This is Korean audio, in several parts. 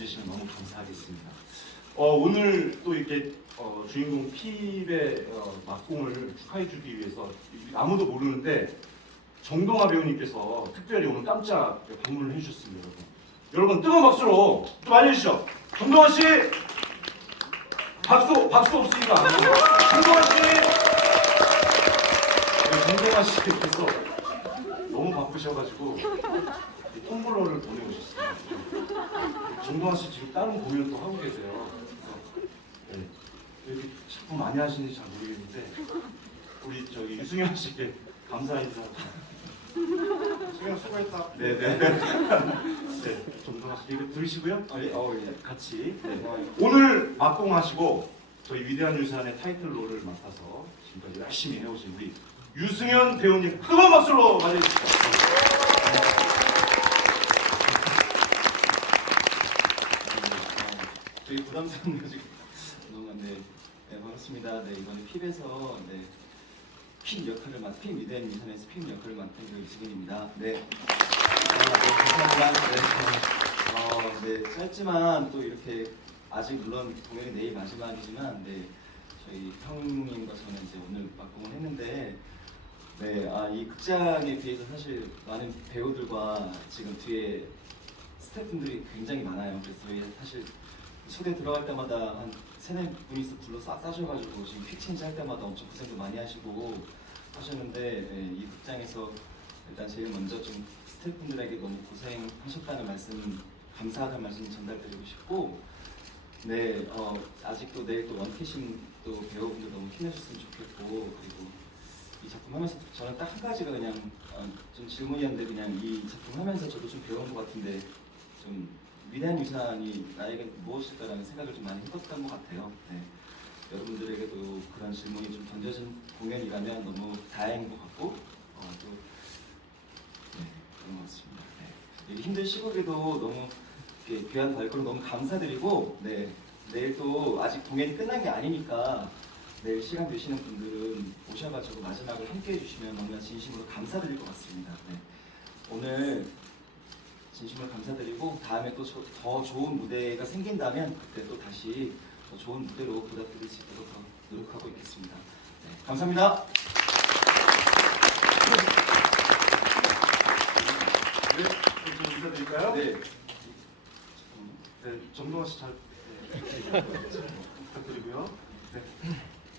봐주시면 너무 감사하겠습니다. 어, 오늘 또 이렇게 어, 주인공 핍의 어, 막공을 축하해주기 위해서 아무도 모르는데 정동아 배우님께서 특별히 오늘 깜짝 방문을 해주셨습니다, 여러분. 여러분 뜨거운 박수로 좀 알려주시죠. 정동아 씨, 박수 박수 없으니까. 정동아 씨, 네, 정동아 씨께서 너무 바쁘셔가지고 이 텀블러를 보내오셨습니다. 정동아 씨 지금 다른 공연도 하고 계세요. 네, 왜 이렇게 자꾸 많이 하시는지 잘 모르겠는데 우리 저기 유승현 씨께 감사 인사. 수영 수고했다. 네네. 네, 정동아 씨 이거 들으시고요. 아, 예. 어, 예. 같이 네. 어, 오늘 막공하시고 저희 위대한 유산의 타이틀 롤을 맡아서 지금까지 열심히 해오신 우리 유승현 배우님 뜨거운 박수로 맞이해주시죠. 되게 부담스럽네요 지금. 그동안 네, 네 반갑습니다. 네 이번에 핍에서 네. 핍 역할을 맡, 핍 미대한 미선에서 핍 역할을 맡은 그 이승현입니다. 네. 아, 네, 감사합니다. 네. 어, 네, 짧지만 또 이렇게 아직 물론 공연이 내일 마지막이지만 네, 저희 형님과 저는 이제 오늘 막공을 했는데 네, 아, 이 극장에 비해서 사실 많은 배우들과 지금 뒤에 스태프분들이 굉장히 많아요. 그래서 사실 소개 들어갈 때마다 한 세네 분이서 불러 싸, 싸셔가지고 지금 픽체인지 할 때마다 엄청 고생도 많이 하시고 하셨는데 예, 이 극장에서 일단 제일 먼저 좀 스태프분들에게 너무 고생하셨다는 말씀 감사하다는 말씀 전달드리고 싶고 네 어, 아직도 내일 또 원캐신 또 배우분들 너무 힘내셨으면 좋겠고 그리고 이 작품 하면서 저는 딱 한 가지가 그냥 어, 좀 질문이었는데 그냥 이 작품 하면서 저도 좀 배운 것 같은데 좀 위대한 유산이 나에게 무엇일까라는 생각을 좀 많이 해봤던 것 같아요. 네. 여러분들에게도 그런 질문이 좀 던져진 공연이라면 너무 다행인 것 같고 어, 또 네, 그런 것 같습니다. 네. 이 힘든 시국에도 너무 귀한 발걸음 너무 감사드리고 네. 내일 또 아직 공연이 끝난 게 아니니까 내일 시간 되시는 분들은 오셔가지고 마지막을 함께 해주시면 너무나 진심으로 감사드릴 것 같습니다. 네. 오늘 진심으로 감사드리고 다음에 또 더 좋은 무대가 생긴다면 그때 또 다시 더 좋은 무대로 보답드릴 수 있도록 더 노력하고 있겠습니다. 네, 감사합니다. 네, 좀 인사드릴까요? 네. 네, 정동아 씨잘 네, 부탁드리고요. 네.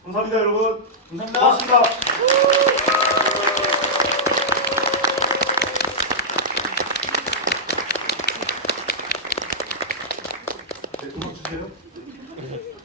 감사합니다, 여러분. 감사합니다. 고맙습니다. 네, 음악 주세요.